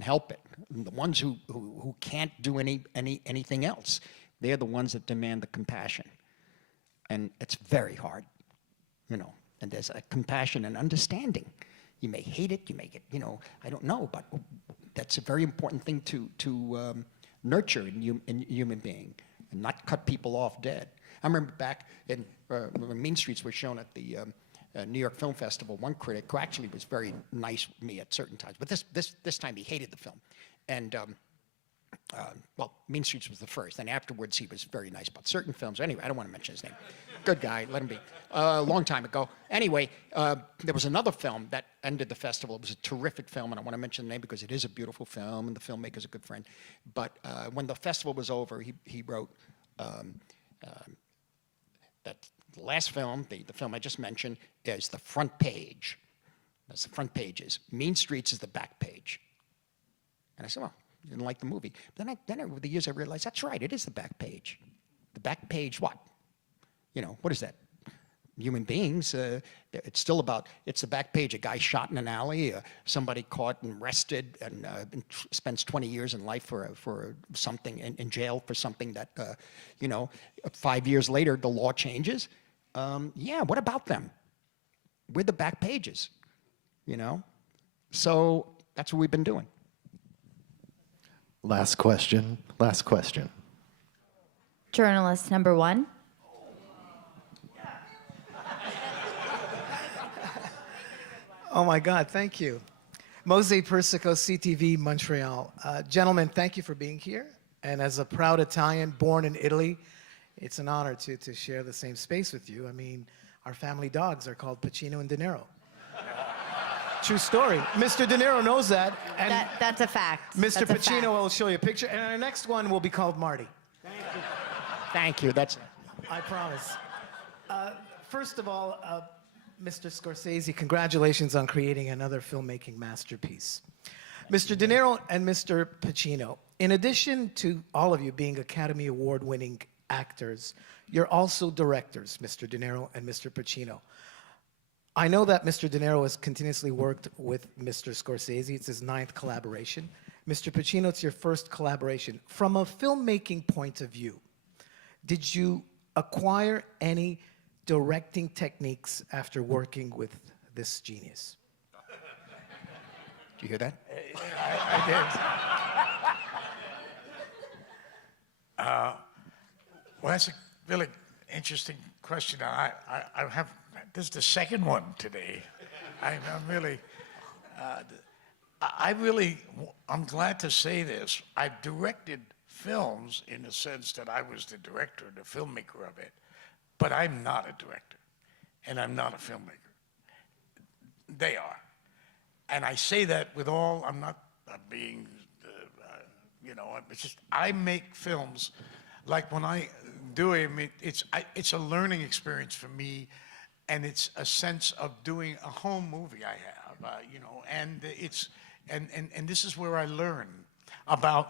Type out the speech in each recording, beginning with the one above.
help it. The ones who can't do anything else, they're the ones that demand the compassion. And it's very hard, you know, and there's a compassion and understanding. You may hate it, you may get, you know, I don't know, but that's a very important thing to nurture in human being and not cut people off dead. I remember back when Mean Streets was shown at the New York Film Festival, one critic who actually was very nice with me at certain times, but this time he hated the film. And well, Mean Streets was the first, and afterwards he was very nice about certain films. Anyway, I don't want to mention his name. Good guy, let him be. A long time ago. Anyway, there was another film that ended the festival. It was a terrific film, and I want to mention the name because it is a beautiful film, and the filmmaker's a good friend. But when the festival was over, he wrote that the last film, the film I just mentioned, is the front page. That's the front pages. Mean Streets is the back page. And I said, well, you didn't like the movie. Then over the years I realized, that's right, it is the back page. The back page what? You know, what is that? Human beings, it's still about, it's the back page, a guy shot in an alley, somebody caught and arrested and spends 20 years in life for something, in jail for something that, you know, 5 years later the law changes. Yeah, what about them? We're the back pages, you know? So that's what we've been doing. Last question, last question. Journalist number one. Oh my God, thank you. Mose Persico, CTV, Montreal. Gentlemen, thank you for being here. And as a proud Italian born in Italy, it's an honor to share the same space with you. I mean, our family dogs are called Pacino and De Niro. True story. Mr. De Niro knows that. And That's a fact. Mr. That's a Pacino fact. will show you a picture. And our next one will be called Marty. Thank you, that's I promise. First of all, Mr. Scorsese, congratulations on creating another filmmaking masterpiece. Mr. De Niro and Mr. Pacino, in addition to all of you being Academy Award-winning actors, you're also directors, Mr. De Niro and Mr. Pacino. I know that Mr. De Niro has continuously worked with Mr. Scorsese. It's his 9th collaboration. Mr. Pacino, it's your first collaboration. From a filmmaking point of view, did you acquire any directing techniques after working with this genius? Do you hear that? I did. Well, that's a really interesting question. I have, this is the second one today. I'm really, I'm glad to say this. I've directed films in the sense that I was the director, the filmmaker of it, but I'm not a director, and I'm not a filmmaker. They are. And I say that with all, I'm not being, you know, it's just, I make films like when I do it, I mean, it's a learning experience for me, and it's a sense of doing a home movie I have, you know, and it's, and this is where I learn about,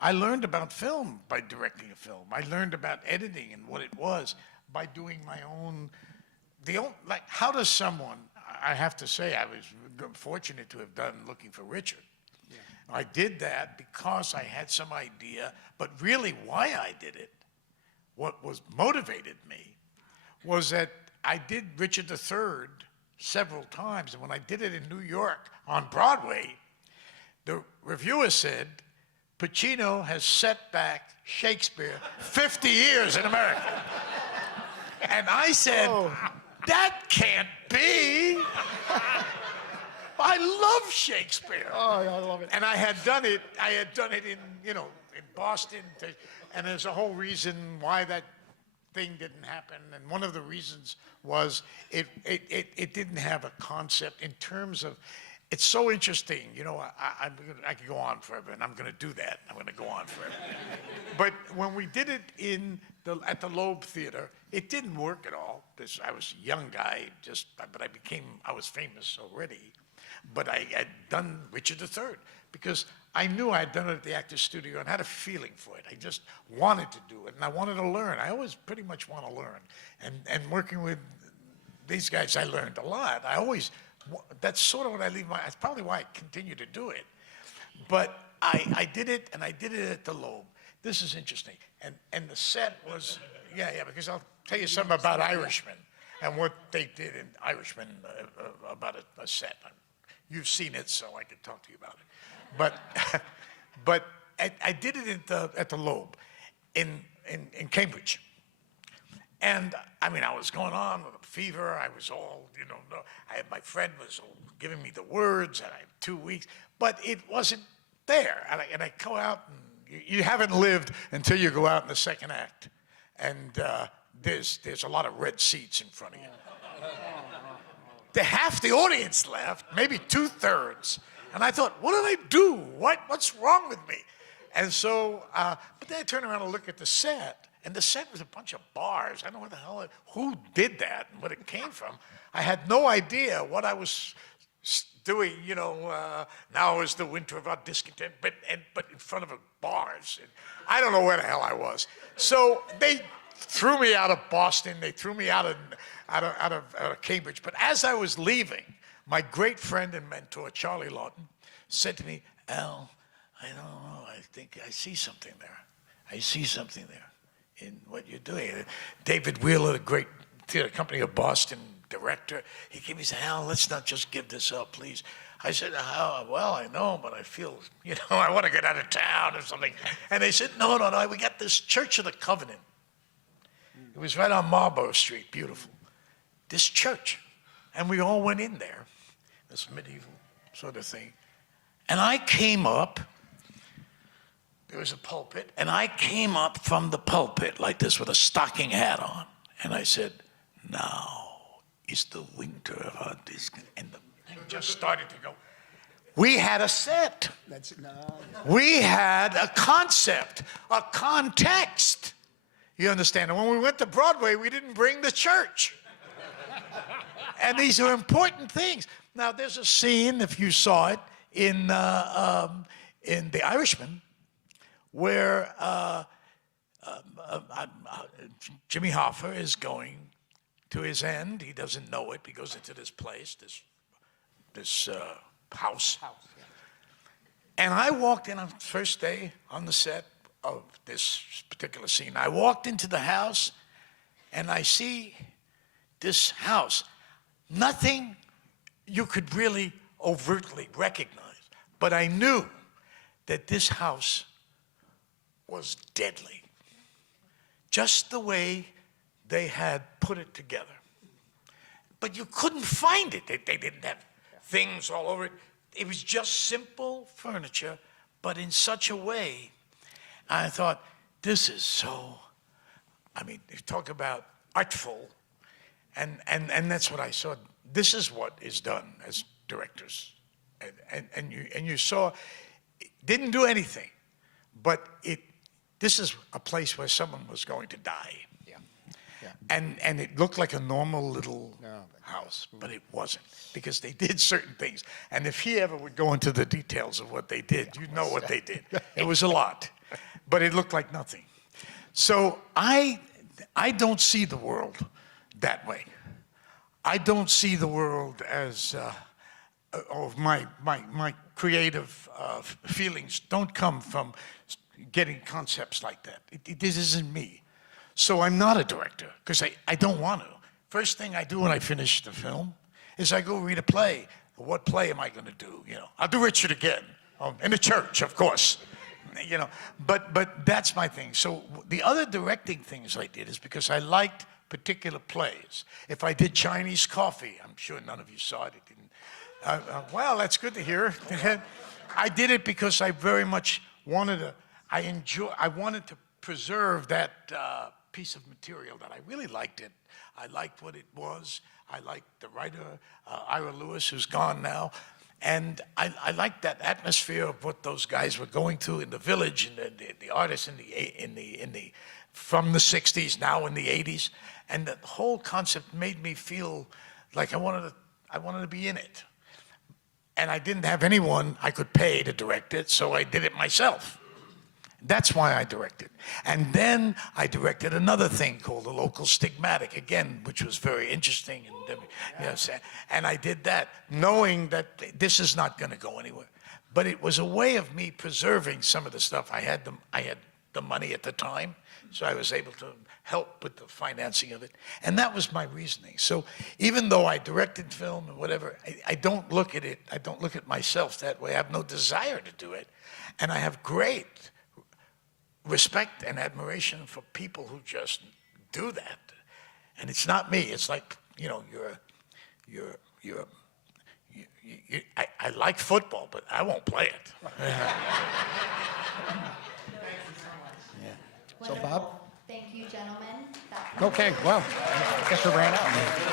I learned about film by directing a film. I learned about editing and what it was by doing my own, like, how does someone, I have to say, I was fortunate to have done Looking for Richard. Yeah. I did that because I had some idea, but really why I did it, what was motivated me, was that I did Richard III several times, and when I did it in New York on Broadway, the reviewer said, Pacino has set back Shakespeare 50 years in America. And I said, that can't be. I love Shakespeare. Oh, I love it. And I had done it in, you know, in Boston, and there's a whole reason why that thing didn't happen. And one of the reasons was it didn't have a concept in terms of, it's so interesting, you know, I could go on forever, and I'm going to do that. I'm going to go on forever. But when we did it at the Loeb Theater, it didn't work at all. I was a young guy, but I was famous already. But I had done Richard III because I knew I had done it at the Actors Studio and had a feeling for it. I just wanted to do it, and I wanted to learn. I always pretty much want to learn. And working with these guys, I learned a lot. That's sort of what I leave that's probably why I continue to do it. But I did it, and I did it at the Loeb. This is interesting. And the set was, yeah, because I'll tell you something about Irishman and what they did in Irishman about a set. You've seen it, so I can talk to you about it. But I did it at the Loeb in Cambridge. And I mean, I was going on with a fever. I was all, my friend was giving me the words, and I had 2 weeks, but it wasn't there. And I go out, and you haven't lived until you go out in the second act. And there's a lot of red seats in front of you. Half the audience left, maybe 2/3. And I thought, what did I do? What's wrong with me? And so, but then I turned around and looked at the set. And the set was a bunch of bars. I don't know what the hell, who did that and what it came from. I had no idea what I was doing, now is the winter of our discontent, but in front of bars. And I don't know where the hell I was. So they threw me out of Boston. They threw me out of Cambridge. But as I was leaving, my great friend and mentor, Charlie Lawton, said to me, Al, I don't know, I think I see something there. I see something there in what you're doing. David Wheeler, the great theater company of Boston director, he gave me, said, Al, let's not just give this up, please. I said, well, I know, but I feel, I want to get out of town or something. And they said, no, we got this Church of the Covenant. It was right on Marlborough Street, beautiful. This church. And we all went in there, this medieval sort of thing. And I came up, there was a pulpit, and I came up from the pulpit like this with a stocking hat on. And I said, now is the winter of our discontent. And the thing just started to go. We had a set. We had a concept, a context. You understand? And when we went to Broadway, we didn't bring the church. And these are important things. Now, there's a scene, if you saw it, in The Irishman, where Jimmy Hoffa is going to his end. He doesn't know it. He goes into this place, this house. And I walked in on the first day on the set of this particular scene. I walked into the house, and I see this house. Nothing you could really overtly recognize, but I knew that this house was deadly. Just the way they had put it together. But you couldn't find it. They didn't have things all over it. It was just simple furniture, but in such a way, I thought, this is so, you talk about artful, and that's what I saw. This is what is done as directors. And you saw, it didn't do anything, but this is a place where someone was going to die. And it looked like a normal little house, but it wasn't, because they did certain things. And if he ever would go into the details of what they did, you know what they did. It was a lot, but it looked like nothing. So I don't see the world that way. I don't see the world as, my creative feelings don't come from getting concepts like that. This isn't me. So I'm not a director, because I don't want to. First thing I do when I finish the film is I go read a play. What play am I going to do? I'll do Richard again, in the church, of course. But that's my thing. So the other directing things I did is because I liked particular plays. If I did Chinese Coffee, I'm sure none of you saw it. It didn't. Well, that's good to hear. I did it because I very much wanted to. I wanted to preserve that piece of material that I really liked it. I liked what it was. I liked the writer, Ira Lewis, who's gone now. And I liked that atmosphere of what those guys were going through in the village, and the artists from the 60s, now in the 80s. And the whole concept made me feel like I wanted to be in it. And I didn't have anyone I could pay to direct it, so I did it myself. That's why I directed. And then I directed another thing called The Local Stigmatic, again, which was very interesting. And I did that, knowing that this is not going to go anywhere. But it was a way of me preserving some of the stuff. I had the money at the time, so I was able to help with the financing of it. And that was my reasoning. So even though I directed film and whatever, I don't look at it, I don't look at myself that way. I have no desire to do it. And I have great respect and admiration for people who just do that. And it's not me. It's like, you know, I like football, but I won't play it. So, Bob? Thank you, gentlemen. Okay, well, I guess we ran out.